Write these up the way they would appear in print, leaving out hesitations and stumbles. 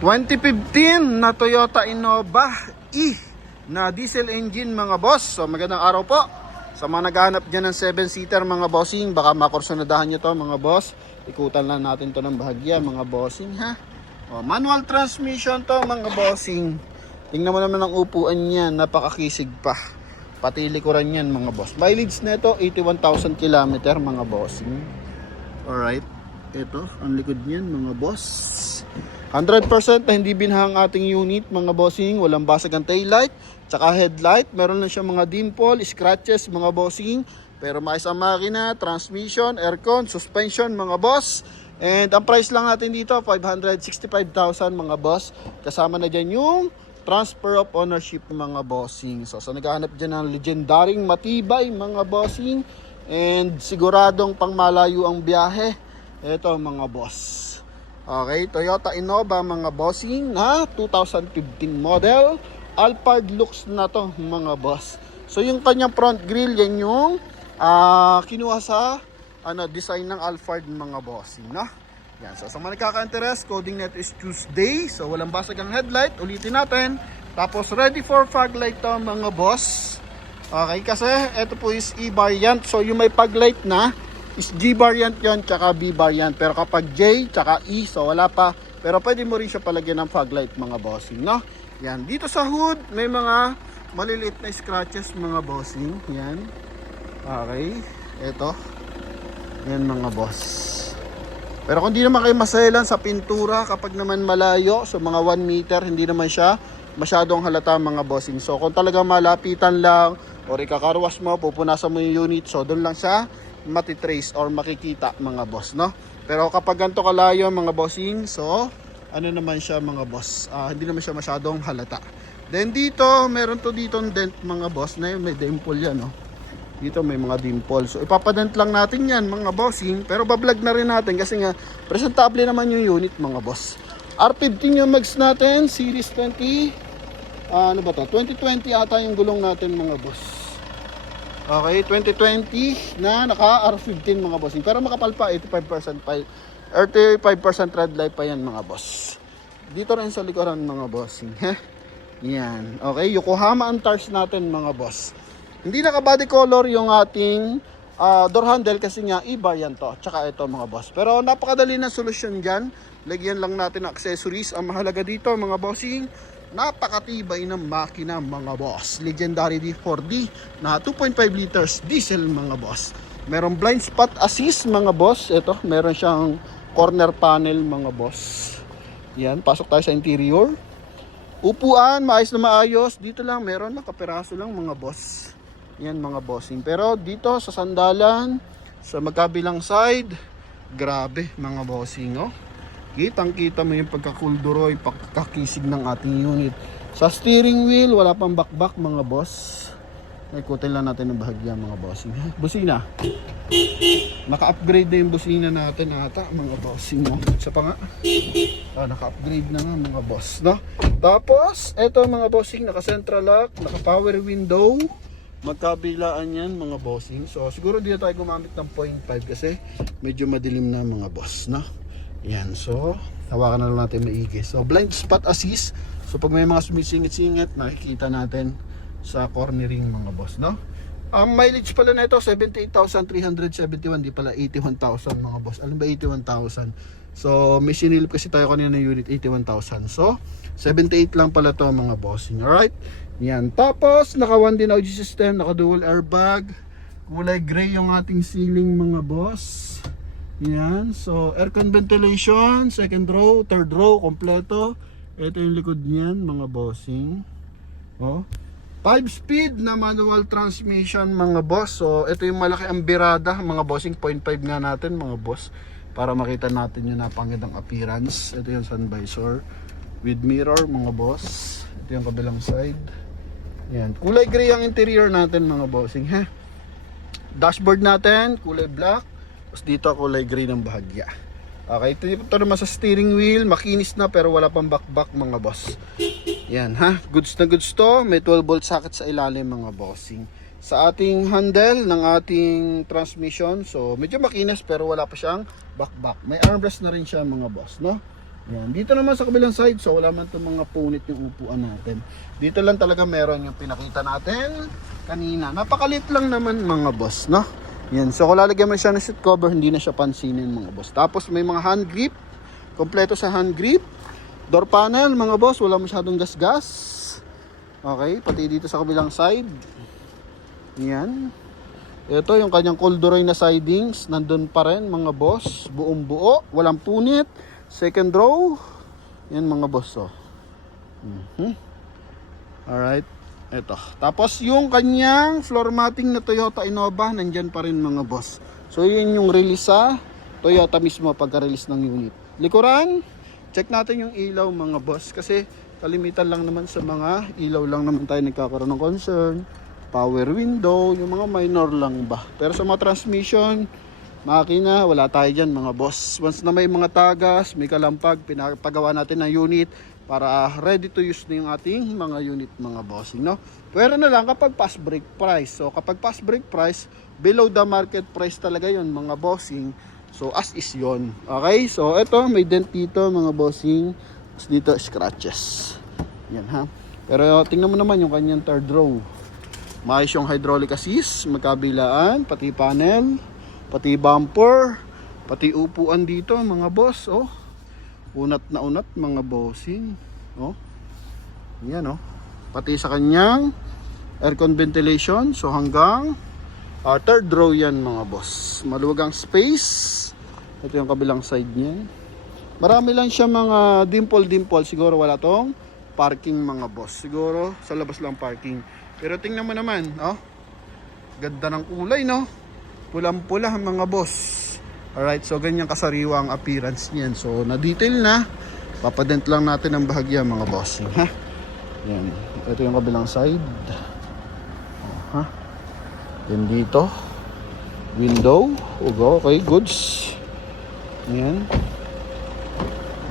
2015 na Toyota Innova E na diesel engine mga boss. So magandang araw po sa mga naghahanap dyan ng 7-seater mga bossing. Baka makursunadahan nyo to mga boss. Ikutan lang natin to ng bahagya mga bossing ha. O, manual transmission to mga bossing. Tingnan mo naman ang upuan niyan, napakakisig pa. Pati likuran yan mga boss. Mileage na ito 81,000 km mga bossing. Alright, ito ang likod niyan mga boss. 100% na hindi binahang ating unit mga bossing. Walang basag ang taillight tsaka headlight. Meron lang siya mga dimple, scratches mga bossing. Pero maayos ang makina, transmission, aircon, suspension mga boss. And ang price lang natin dito 565,000 mga boss. Kasama na dyan yung transfer of ownership mga bossing. So naghahanap dyan ng legendaring matibay mga bossing. And siguradong pangmalayo ang biyahe. Ito mga boss. Okay, Toyota Innova mga bossing na 2015 model. Alphard looks na to mga boss. So yung kanyang front grille yan yung kinuha sa design ng Alphard mga bossing, no? Yan, so sa mga nagkaka-interest, coding net is Tuesday. So walang basag ang headlight, ulitin natin. Tapos ready for fog light to mga boss. Okay, kasi ito po is E-variant. So yung may fog light na is G variant yon tsaka B variant. Pero kapag J tsaka E, so wala pa. Pero pwede mo rin siya palagyan ng fog light mga bossing, no? Yan, dito sa hood may mga maliliit na scratches mga bossing. Yan. Okay, ito. Yan mga boss. Pero kung di naman kayo maselan sa pintura kapag naman malayo, so mga 1 meter, hindi naman siya masyadong halata mga bossing. So kung talagang malapitan lang or ikakarwas mo, pupunasan mo yung unit, so doon lang siya matitrace or makikita mga boss, no? Pero kapag ganito kalayo mga bossing, so ano naman siya mga boss, hindi naman siya masyadong halata. Then dito, meron to dito dent mga boss na may dimple yan, no? Dito may mga dimple. So ipapadent lang natin yan mga bossing, pero bablog na rin natin kasi nga presentable naman yung unit mga boss. R15 yung mags natin, series 20, ano ba to? 2020 ata yung gulong natin mga boss. Okay, 2020 na naka R15 mga bossing. Pero makapal pa, 85% pa. 85% red light pa yan mga boss. Dito rin sa likuran mga bossing. Yan. Okay, Yokohama Antares natin mga boss. Hindi naka body color yung ating door handle kasi nga E-variant to. Tsaka ito mga boss. Pero napakadali na solusyon dyan. Lagyan lang natin ng accessories. Ang mahalaga dito mga bossing, napakatibay ng makina mga boss. Legendary D4D na 2.5 liters diesel mga boss. Merong blind spot assist mga boss. Ito, meron siyang corner panel mga boss. Yan, pasok tayo sa interior. Upuan, maayos na maayos. Dito lang, meron nakapiraso lang mga boss. Yan mga bossing. Pero dito sa sandalan, sa magkabilang side, grabe mga bossing, oh. Kitang kita mo yung pagkakulduroy, pagkakisig ng ating unit. Sa steering wheel, wala pang bakbak mga boss. Naikutin lang natin ng bahagya mga bossing. Busina. Naka-upgrade na yung busina natin ata mga bossing, no? Isa pa nga. Naka-upgrade na nga mga boss, no? Tapos, eto mga bossing, naka-central lock, naka-power window. Magkabilaan yan mga bossing. So siguro dito tayo gumamit ng 0.5 kasi medyo madilim na mga boss, no? Yan, so hawakan na lang natin maigi. So blind spot assist. So pag may mga sumisingit-singit, nakikita natin sa cornering mga boss, no? Ang mileage pala na ito 78,371, di pala 81,000 mga boss. Alam ba 81,000? So may sinilip kasi tayo kanina ng unit 81,000. So 78 lang pala to mga bossing. Alright? Yan. Tapos naka 1 din audio system, naka dual airbag. Kulay gray yung ating ceiling mga boss. Yan. So aircon ventilation, second row, third row, kompleto. Ito yung likod niyan mga bossing. Oh. 5-speed na manual transmission mga boss. So ito yung malaki ang birada mga bossing, 0.5 nga natin mga boss para makita natin yung napangitang appearance. Ito yung sun visor with mirror mga boss. Ito yung kabilang side. Yan, kulay gray ang interior natin mga bossing, ha. Dashboard natin kulay black, tapos dito kulay gray ng bahagya. Okay, ito naman sa steering wheel, makinis na pero wala pang bakbak mga boss. Yan ha, goods na goods to. May 12 volt socket sa ilalim mga bossing. Sa ating handle ng ating transmission, so medyo makinis pero wala pa siyang bakbak. May armrest na rin siya mga boss, no? Yan. Dito naman sa kabilang side, so wala man itong mga punit yung upuan natin. Dito lang talaga meron yung pinakita natin kanina. Napakalit lang naman mga boss, no? Yan. So kung lalagyan mo siya ng seat cover, hindi na siya pansinin mga boss. Tapos may mga hand grip. Kompleto sa hand grip. Door panel mga boss, wala masyadong gas-gas. Okay, pati dito sa kabilang side. Yan. Ito yung kanyang corduroy na sidings, nandun pa rin mga boss, buong buo, walang punit. Second row. Yan mga boss, oh. Alright, ito. Tapos yung kanyang floor matting na Toyota Innova, nandyan pa rin mga boss. So yun yung release sa Toyota mismo pagka-release ng unit. Likuran, check natin yung ilaw mga boss, kasi kalimitan lang naman sa mga ilaw lang naman tayo nagkakaroon ng concern. Power window, yung mga minor lang ba. Pero sa mga transmission, makina, wala tayo dyan mga boss. Once na may mga tagas, may kalampag, pinapagawa natin ng unit para ready to use na yung ating mga unit mga bossing, no? Pero na lang kapag pass break price. So kapag pass break price, below the market price talaga yon mga bossing. So as is yon. Okay? So ito, may dent dito mga bossing. Tapos dito, scratches. Yan ha. Pero tingnan mo naman yung kanyang third row. Maayos yung hydraulic assist, magkabilaan, pati panel, pati bumper, pati upuan dito mga boss, oh. Unat na unat mga bossing, oh. Yan, oh. Pati sa kanyang aircon ventilation, so hanggang third row yan mga boss. Maluwagang space. Ito yung kabilang side niya. Marami lang siya mga dimple, siguro wala tong parking mga boss. Siguro sa labas lang parking. Pero tingnan mo naman, oh. Ganda ng kulay, no? Pulang-pula mga boss. Alright, so ganyan kasariwa ang appearance niyan. So na-detail na. Papadent lang natin ang bahagya mga boss, ha? Yan. Ito yung kabilang side. Oh, ha? Yan dito. Window. Okay, goods. Yan.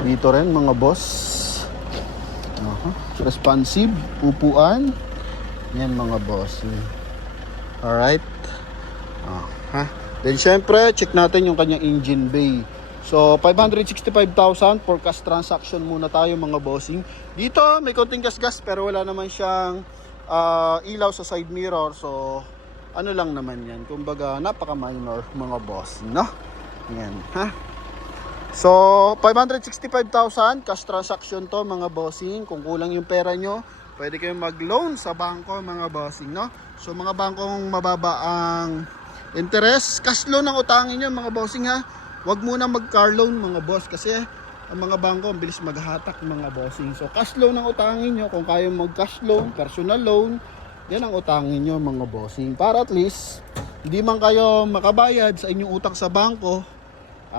Dito rin mga boss. Responsive. Upuan. Yan mga boss. Alright. Then syempre, check natin yung kanyang engine bay. So 565,000 for cash transaction muna tayo mga bossing. Dito may konting gas-gas pero wala naman siyang ilaw sa side mirror. So ano lang naman yan. Kumbaga napaka minor mga boss, no? Yan, ha? So 565,000 cash transaction to mga bossing. Kung kulang yung pera nyo, pwede kayong mag-loan sa bangko mga bossing, no? So mga bangkong mababa ang interest, cash loan ang utangin nyo mga bossing, ha. Huwag muna mag-car loan mga boss, kasi ang mga bangko ang bilis maghatak mga bossing. So cash loan ang utangin nyo. Kung kayo mag-cash loan, personal loan, yan ang utangin nyo mga bossing. Para at least hindi man kayo makabayad sa inyong utang sa bangko,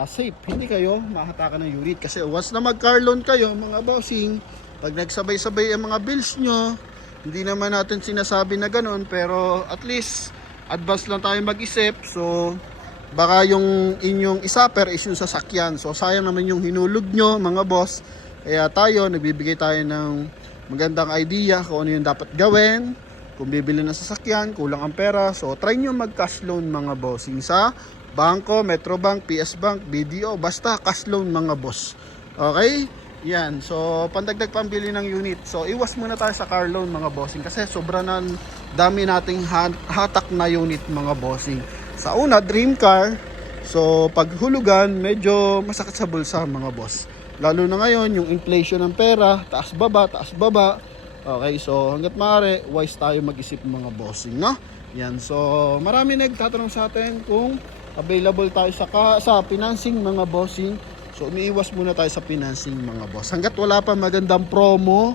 safe, hindi kayo mahatakan ng unit. Kasi once na mag-car loan kayo mga bossing, pag nagsabay-sabay ang mga bills nyo, hindi naman natin sinasabi na ganun, pero at least advance lang tayo mag-isip. So baka yung inyong isupper is yung sasakyan. So sayang naman yung hinulog nyo mga boss. Kaya tayo, nagbibigay tayo ng magandang idea kung ano yung dapat gawin. Kung bibili ng sasakyan, kulang ang pera, so try nyo mag-cash loan mga bossing sa Bangko, Metrobank, PS Bank, BDO, basta cash loan mga boss. Okay? Yan, so pandagdag pambili ng unit. So iwas muna tayo sa car loan mga bossing, kasi sobra na dami nating hatak na unit mga bossing. Sa una, dream car. So pag hulugan, medyo masakit sa bulsa mga boss. Lalo na ngayon, yung inflation ng pera, taas baba, taas baba. Okay, so hanggat maaari, wise tayo mag-isip mga bossing, no? Yan, so marami nagtatanong sa atin kung available tayo sa financing mga bossing. So umiiwas muna tayo sa financing mga boss. Hanggat wala pa magandang promo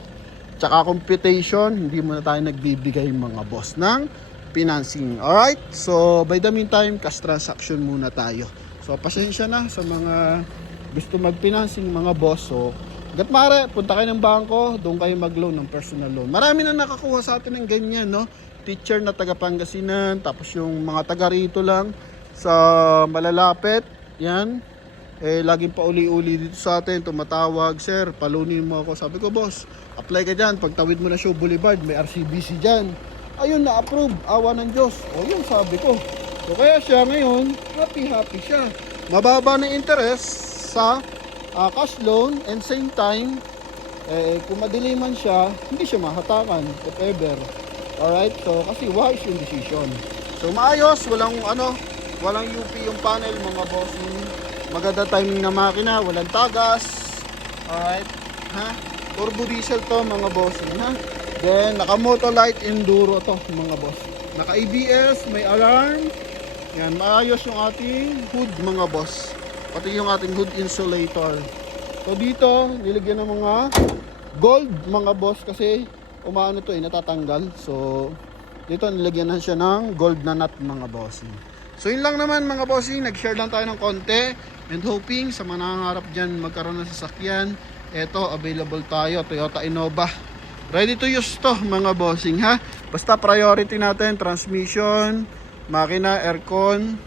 tsaka computation, hindi muna tayo nagbibigay mga boss ng financing. Alright? So by the meantime, cash transaction muna tayo. So pasensya na sa mga gusto mag-financing mga boss. So hanggat maaari, punta kayo ng bangko, doon kayo mag-loan ng personal loan. Marami na nakakuha sa atin ng ganyan, no? Teacher na taga Pangasinan, tapos yung mga taga rito lang sa malalapit, yan. Laging pauli-uli dito sa atin, tumatawag, sir, palunin mo ako. Sabi ko, boss, apply ka dyan. Pagtawid mo na Show Boulevard, may RCBC dyan. Ayun, na-approve. Awa ng Diyos. O yun, sabi ko. So kaya siya ngayon, happy siya. Mababa na interest sa cash loan, and same time, kung madili man siya, hindi siya mahatakan if ever. Alright, so kasi wise yung decision. So maayos, walang UP yung panel mga bossing. Maganda timing na makina, walang tagas. Alright, ha? Turbo diesel to mga bossing, ha? Then naka Motolite Enduro to mga boss. Naka ABS, may alarm. Yan, maayos yung ating hood mga boss. Pati yung ating hood insulator. So dito, nilagyan ng mga gold mga boss kasi umaano to natatanggal. So dito nilagyan na siya ng gold na nut mga bossing. So yun lang naman mga bossing, nag-share lang tayo ng konti and hoping sa mga nangangarap dyan magkaroon ng sasakyan, eto available tayo, Toyota Innova. Ready to use to mga bossing, ha. Basta priority natin transmission, makina, aircon,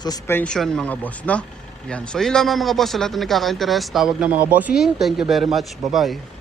suspension mga boss, no? Yan. So yun lamang mga boss, sa lahat na nagkaka-interest, tawag na mga bossing. Thank you very much. Bye-bye.